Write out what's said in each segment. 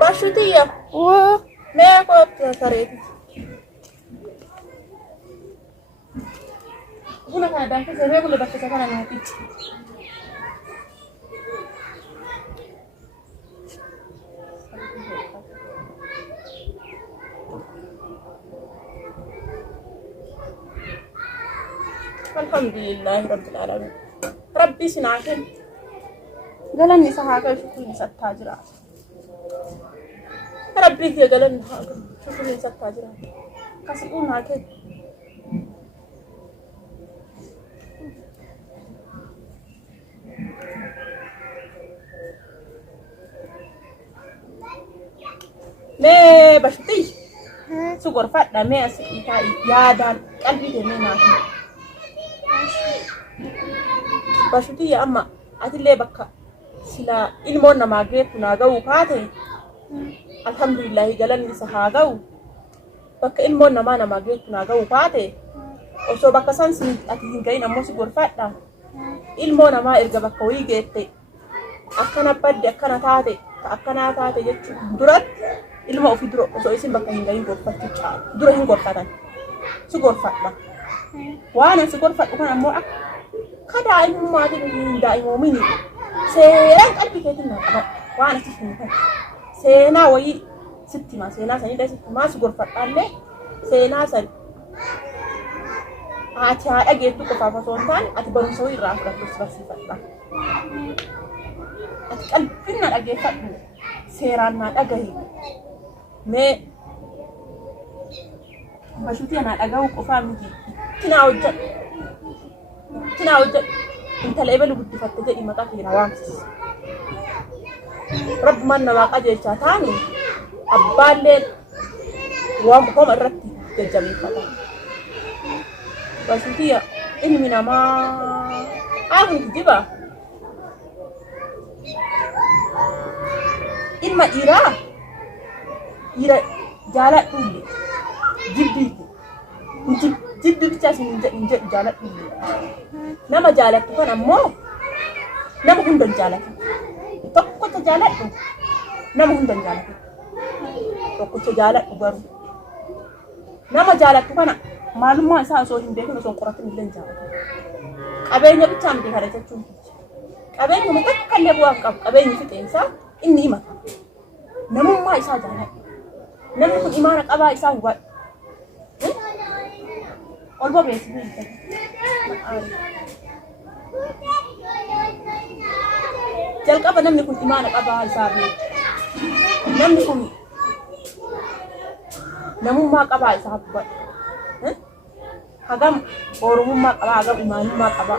باشوتية ما كنت سريت هنا كان دافع سريع ولا دافع سكان أنا هتيجي الحمد لله رب العالمين ربي سنعكم قالني سحاكا شكرا ستاجرا ربي كي قالني شكرا ستاجرا كسبون هاكي ما بشتي سكر فاتنا ما أسيتا يادان قلبي دمنا بشتي يا أما أتلي بكا سلا إلمونا ما جيت ناجو كاتي الحمد لله جلني سهاجو بكا إلمونا ما جيت ناجو كاتي وشو بكا سانسي أتين جاي نموسي غرفة إلمونا ما إرجع بكا ويجيتي أكنا بدي أكنا تاتي جت درات إلما في درو وشو اسم بكا هنجاي غرفة تجار درو هن غرفة سو غرفة لا وأنا سو غرفة وأنا مو كذا إلما ما تبين دائما مني سيران قلبي كيتنا وأنا تفهمي سينا وي ستي ما سينا سني ده ستي ما سقول فتالله سينا سن أتى أجيت كفافة صونتان أتبرم سوي راس بس فتلا أتقلبنا أجيت فتلا سيران ما أجيه ما بشوتي أنا أجاوب كفافة تنا وجد أنت لعبة بدي فتجي ما تاكل نوامس رب من ما قدر شاتاني أبالل وهم الرتي تجمي فتا بس هي إني من ما أهون تجيبه إنما إيرا جالت تولي جدي جدي بتشاش من جالت تولي nama jalan tu kan ammo nama hundan jalan tokko ta jalan tu nama hundan jalan tokko ta jalan tu baru nama jalan tu kan malum sa so hinde ko so qoratin len jalan qabenya bicha am dihare ta chun qabenya mu takkalle bu am qabenya fitensa inni ma namu ma isa jalan namu kun imana qaba isa wa olbo besi jalqaba namni kun imaana qaba isaabi namni kun namummaa qaba isaabi ba hagam oromummaa qaba hagam imaanummaa qaba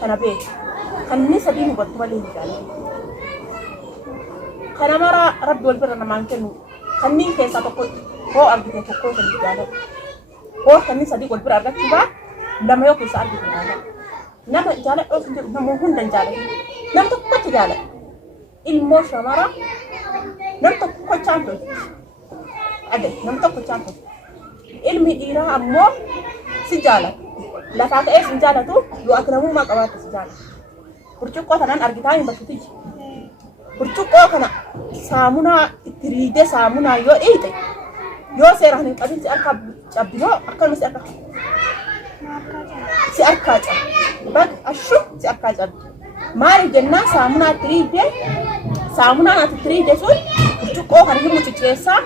kana beek kanni sadii hubatu malee hin jaalatu kana mara rabbi wal birra namaan kennu kanniin keessaa tokko hoo argite tokko hin jaalatu hoo kanni sadii wal bira argachuudha lama yoo keessa argite jaalatu nama jaalatu of jiru nama hundan jaalatu nam tokko jaalatu ilmoo shamara nam tokko chaanto ade nam tokko chaanto ilmi dhiiraa ammoo si jaalatu lafaa ta'ee si jaalatu yoo akramummaa qabaatu si jaalatu burcuqqoo tanaan argitaa hin bakkitti burcuqqoo kana saamunaa itti riidee saamunaa yoo dhiite yoo seeraan hin qabin si harkaa cabbinoo akkanuma si harkaa cabbi bak ashu si harkaa cabbi maali jennaa saamunaa itti riidee saamunaan ati itti riidee sun burcuqqoo kana hin mucuceessaa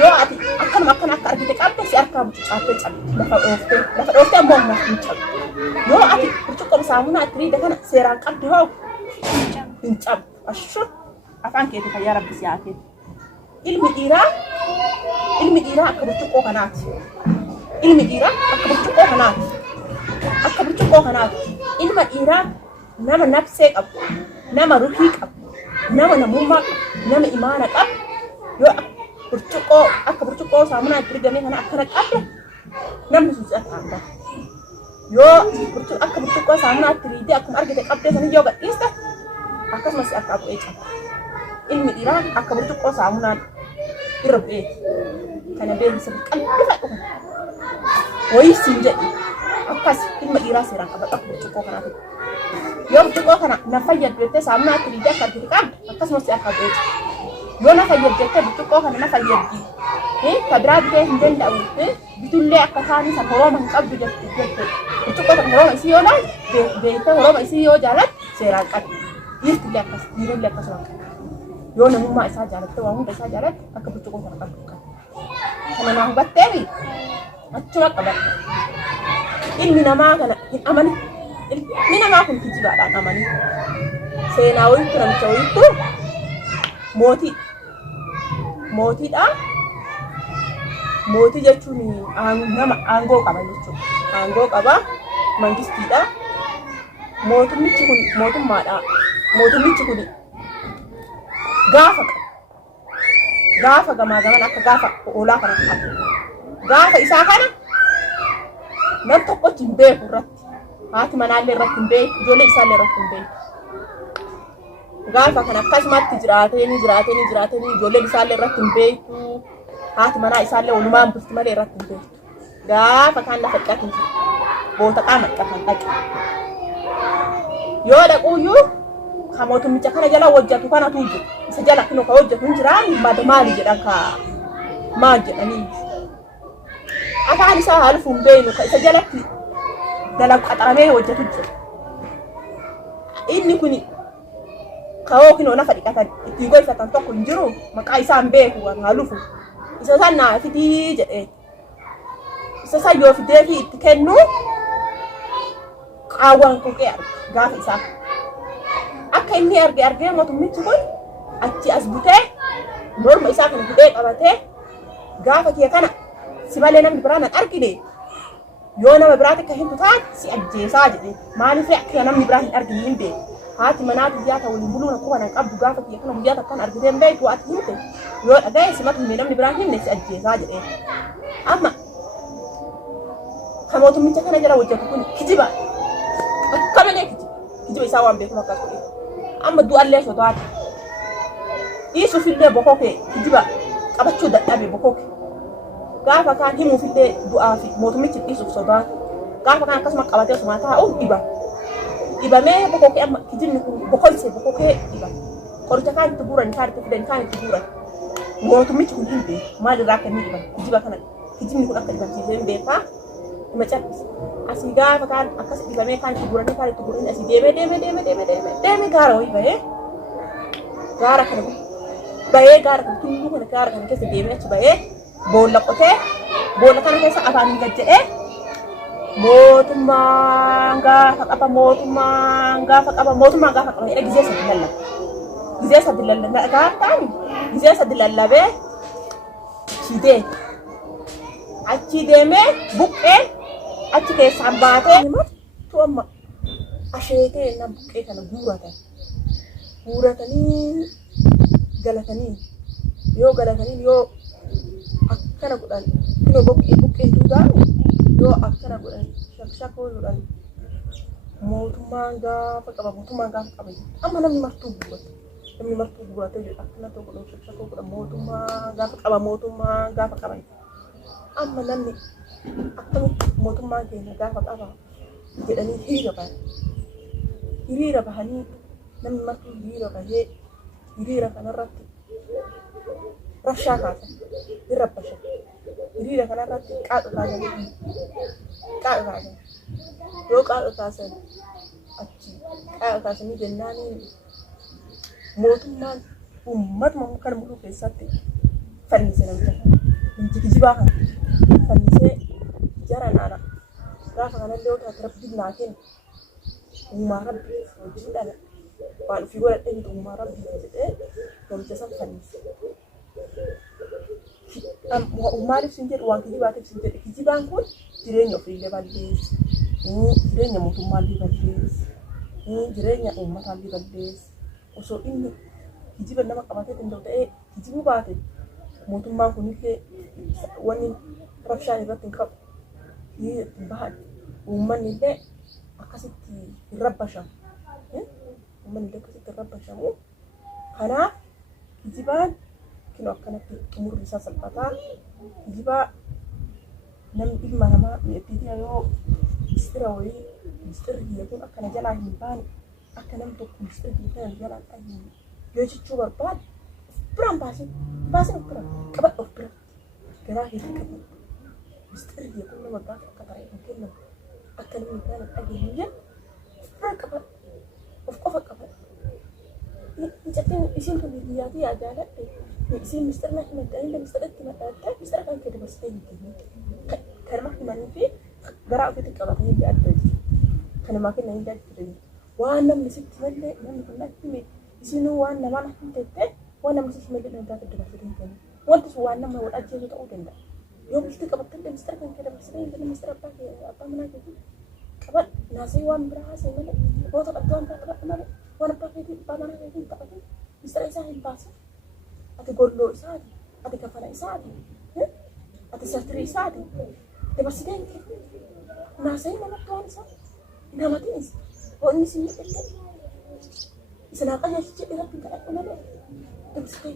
yoo ati akkanuma akkana akka argite qabde si harkaa mucucaattee cabbi lafa dhooftee ammoo ammaa hin cabbi yoo ati burcuqqoo saamunaa itti riidee kana seeraan qabde hoo hin cabbi ashu afaan keeti fayyaa rabbi si haakee ilmi dhiiraa akka burcuqqoo kanaati ilmi dhiiraa akka burcuqqoo kanaati ilma dhiiraa nama nafsee qabu nama ruhii qabu nama namummaa qabu nama imaana qabu yoo akka burcuqqoo saamunaa itti rigamee kana akkana qabde namni sun si'ata hanga yoo akka burcuqqoo saamunaa itti riidee akkuma argite qabdee sanii yoo gadhiiste akkasumas akka bu'ee caba ilmi dhiiraa akka burcuqqoo saamunaan irra bu'eeti kana beeksisa qalbii fadhu wayii siin jedhi akkas ilma dhiiraa seeraan qabadhu akka burcuqqoo kanaati yoo burcuqqoo kana na fayyadu jettee saamunaa itti riidee akka argite qabde akkasumas akka bu'ee caba يونا فيرجت بتوقع كنا فيرجي كبرات كه هندن داو بتولي أكثاني سهرة من قبل جت بتوقع سهرة إسيونا بيت سهرة إسيو جالت سيران قد يرتلي أكث يرتلي أكث يونا هم إسا جالت توهم إسا جالت أكبر بتوقع سهرة قد كنا نهو بتبي أتشوا قبل إلمي نما كنا أماني إلمي نما كنت تجيب على أماني سيناوي كنا نسوي mootii dha mootii jechuun nama aangoo qaba jechuudha aangoo qaba mangistiidha mootummichi kun mootummaadha mootummichi kun gaafa gamaa gaman akka gaafa oolaa kana qaba gaafa isaa kana nam tokkochi hin beeku irratti haati manaallee irratti hin beeku ijoollee isaallee irratti hin beeku gaafa kan akkasumatti jiraatanii ijoolleen isaallee irratti hin beektu haati manaa isaallee walumaan bulti malee irratti hin beektu gaafa kan lafa qaqqatiin boota qaama qaqqan dhaqe yoo dhaquuyyuu kan mootummicha kana jala hojjetu kanatu jiru isa jala kinu ka hojjetu hin jiraan maali jedhan ka maal jedhanii afaan isaa haaluuf hin beeynu ka isa jalatti dalagu qaxaramee hojjetu jiru inni kuni kau kino na fadi kata tigo isa kan tokko hinjiru maka isa beeku halufu isa sana fiti jedhe isa sayo fide fi kennu qawan ko ke gaafa isa akka inni arge mootummichi kun achi asbute norma isa kan fide qabate gaafa kiya kana sibale namni biraan argine yoo nama biraati ka hintu taat si ajjeesaa jedhe maaliif akka namni biraan argine hin beeku haati manaati biyyaata waliin buluun akkuma nan qabdu gaafa kiyya kana biyyaata akkan argiteen beektu ati himte yoo dhagaye simatu himee namni biraan himne si ajjeesaa jedhee amma kan mootummicha kana jala hojjetu kun kijiba akka malee kijiba isaa waan beekuun akkas godhe amma du'allee sodaata dhiisuufillee bokoke kijiba qabachuu dadhabe bokoke gaafa kaan himuufillee du'aa fi mootummichi dhiisuuf sodaata gaafa kaan akkasuma qabatee osumaa taa'u dhiba ibame bokoke amma kijinni kun bokolse bokoke iba qoricha kan itti guuran kan itti fiden kan itti guuran mootummichi kun himbe maal irraa kan iba kijiba kana kijinni kun akka ibamsiisee hin beekaa ima cakkis asii gaafa kan akkas ibame kan itti guuran asii deeme gaara wayii bahee gaara kana tulluu kana gaara kana keessa deemee achi bahee boolla qotee boolla kana keessa afaan gad jedhee mootummaan gaafa qaba jedhe gizee sadi lallaba gaaftaan gizee sadi lallabee achi deemee buqqee achi keessaan baatee himattu amma asheetee na buqqee kana guuratanii galatanii yoo akkana godhan kunoo buqqee duudaan yoo akkana godhan shakshakoo godhan mootummaan gaafa qaba amma namni martuu guurate jedha akkana tokko godhan shakshakoo godhan mootummaan gaafa qaba amma namni akkamitti mootummaan keenya gaafa qaba jedhanii hiriira bahanii namni martuu hiriira kanarratti rashaa kaasan hirrabbashan hiriira kanarratti qaaqu kaasan yoo qaaqu kaasan achi qaaqu kaasanii jennaanii mootummaan uummatuma kan mul'u keessatti fannise namicha kijibaa kana fannisee jara naana gaafa kanallee yoo taate rabbiin naa kenna uumaa rabbi hojii dhala waan ofii godhadhee miti uumaa rabbi jedhee namicha san fannise maaliif sin jedhu waan kijibaatiif sin jedhe kijibaan kun jireenya ofiillee balleessa jireenya mootummaallee balleessa jireenya uummataallee balleessa osoo inni kijiba nama qabatee danda'u ta'ee kijibuu baate mootummaan kunillee wanni rabshaan irratti hin qabu hin bahan uummanni illee akkasitti hin rabbashamu kanaaf kijibaan kino akkanatti xumurri isaa salphataa kijibaa namni ilma namaa mi'attiitii yoo mistira wayii mistirri hiyyatuun akkana jalaa hin baane akka namni tokko mistira hiyyatan jalaa hin yoo jechuu barbaade برام باسي برام كبر أوبرا كراه يتكبر مستر يقول ما بعرف كتري ممكن أكل من كان أجهزة برام كبر وفقفة كبر يجتين يسين كل الرياضي عجالة يسين مستر ما حمد أين مستر أنت ما مستر كان كده بس تيجي كان ما حمد فيه قرأ في تكبر هي بأدب كان ما كنا يندل كده وأنا من ست ملة من كنا كمي يسينو وأنا ما نحن تبت وأنا من ست ملة من ذاك الدراسة كده وأنت سو وأنا ما ولد أجي تقول ده يوم يشتكى بطل مستر كان كده بس تيجي ده مستر أبا منا كده كبر ناسي وان براسي ملة هو تقدم تقدم ملة وانا بقى في بابا انا في بقى مستر يساعد باسا اتقول له يساعد اتكفل يساعد اتستر يساعد بس ده ناسي ما كان يساعد انها ما تنسى واني سمعت سناقه شيء الى بتاع انا بس كده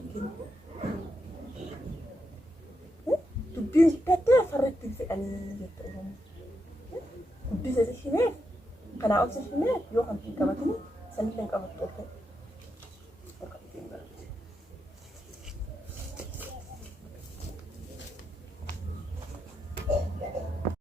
تبين كده فرقت في ان تبين زي شيء كان عاوز شيء يوم في كمان سنتين قبل